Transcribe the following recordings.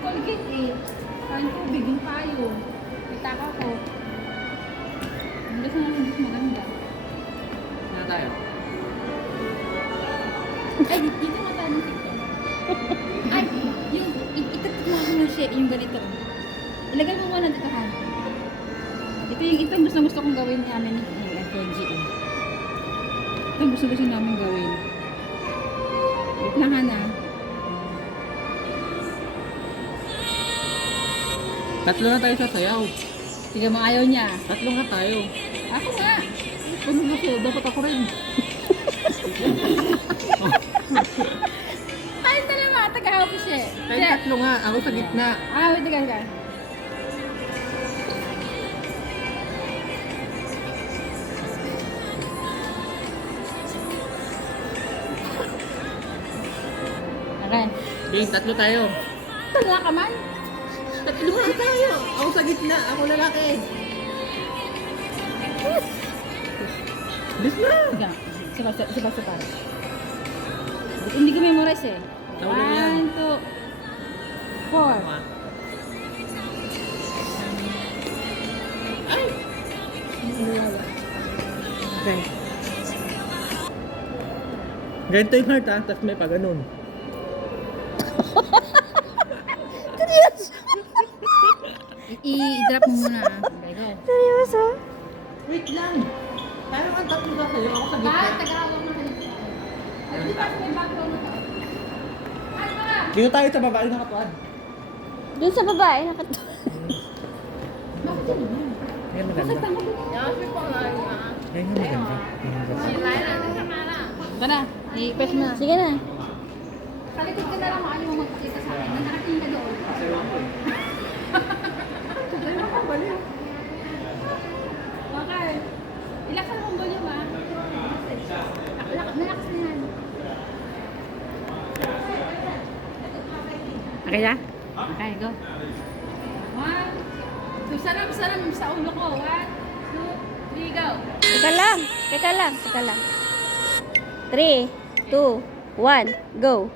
Colgate eh. Kain tubig, yung payo. Itaka ko. Ang gusto nga hindi maganda. Na tayo. Ay, dito na tayo ng TikTok. Ay, yung itatikma ko na siya, yung ganito. Ilagay mo muna dito ha. Ito yung gusto kong gawin namin ni Kenji. Ito yung gusto namin gawin. Wait lang ha na. Tatlo na tayo sasayaw. Sige mo, ayaw niya. Tatlo nga tayo. Ako nga. Ano na siya? Dapat ako rin. Ay, talaga, tagahawak ko siya. Tayo tatlo nga. Ako sa gitna. Wait, tiga. Okay. Okay, tatlo tayo. Tala ka man. Tatlo nga tayo. Ako sa gitna. Ako lalaki. Bilis na. Sige, para. Hindi ko memorize eh. Naulo mo yan. 1, 2, 4. Ay! Okay. Ganito yung heart ha, tapos may pa ganun. I-drop mo muna. Okay, go. Seryoso? Wait lang. Tayo ang tatlo sa sa'yo, ako sa gitna. Tagahawak mo kayo. At least may background na to. Ay, mga! Dito tayo sa babae nakatuan. Doon sa babae, nakatuwa. Bakit yun naman? Ayan maganda. Ayan maganda. Ito na, i-press mo na. Sige na. Sa likod ka na lang maaari mo magpakita sa akin. Na nakatingin ka doon. Okay. Ilakas mo ang volume ha. Malakas na yan. Okay na? Okay, go. 1, 2, saram sa ulo ko. 1, 2, 3, go. Teka lang. 3, 2, 1, go.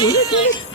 Ulit.